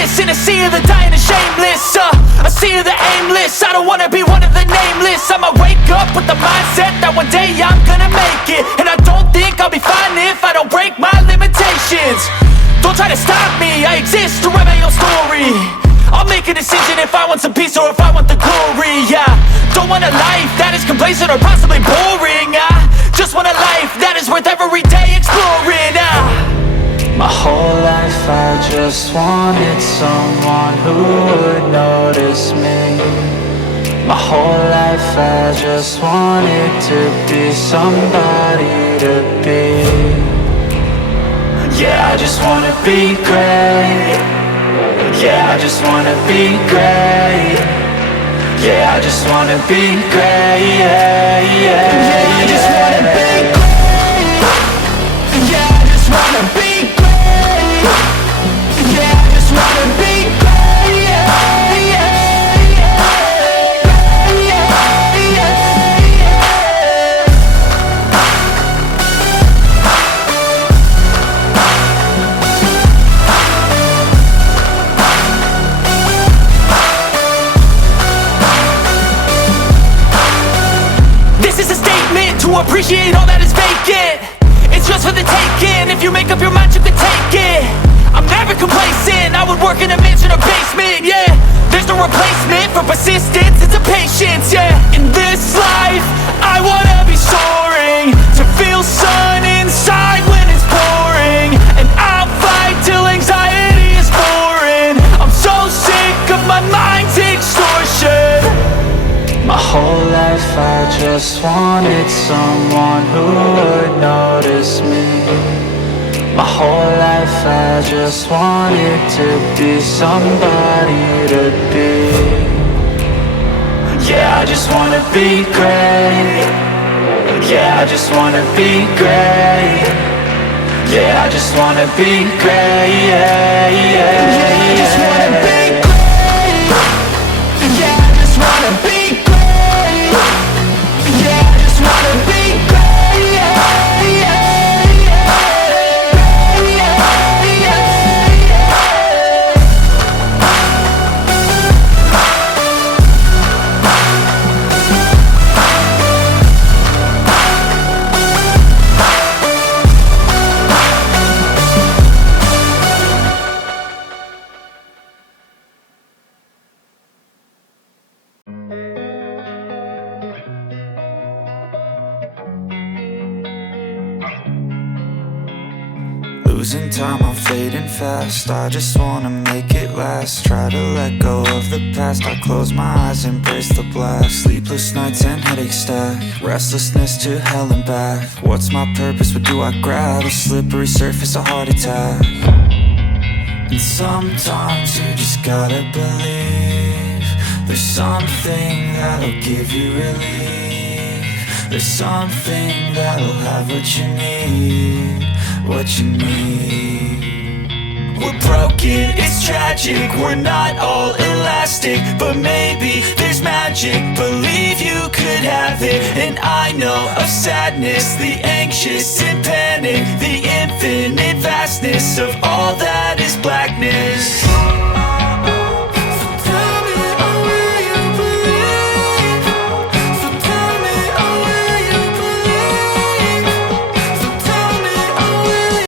this in a sea of the dying and shameless, a sea of the aimless. I don't wanna be one of the nameless. I'ma wake up with the mindset that one day I'm gonna make it. And I don't think I'll be fine if I don't break my limitations. Don't try to stop me, I exist to write my own story. I'll make a decision if I want some peace or if I want the glory. Yeah, don't want a life that is complacent or possibly boring. I just want a life that is worth every day exploring. My whole life I just wanted someone who would notice me. My whole life I just wanted to be somebody to be. Yeah, I just wanna be great. Yeah, I just wanna be great. Yeah, I just wanna be great. Yeah, I just wanna be great. Yeah, I just wanna be great. Yeah, I just wanna be great. To appreciate all that is vacant, it's just for the taking. If you make up your mind, you can take it. I'm never complacent, I would work in a mansion or basement, yeah. There's no replacement for persistence, it's a patience, yeah. In this life, I wanna be soaring, to feel sun inside when it's pouring. And I'll fight till anxiety is foreign. I'm so sick of my mind's extortion. My whole life I just wanted someone who would notice me. My whole life I just wanted to be somebody to be. Yeah, I just wanna be great. Yeah, I just wanna be great. Yeah, I just wanna be great. Yeah, I just wanna be great. Yeah, I just wanna be great. Yeah, I just wanna be great. Losing time, I'm fading fast. I just wanna make it last. Try to let go of the past. I close my eyes, embrace the blast. Sleepless nights and headaches stack. Restlessness to hell and back. What's my purpose, what do I grab? A slippery surface, a heart attack. And sometimes you just gotta believe there's something that'll give you relief. There's something that'll have what you need. What you need. We're broken, it's tragic. We're not all elastic, but maybe there's magic. Believe you could have it. And I know of sadness, the anxious and panic, the infinite vastness of all that is blackness.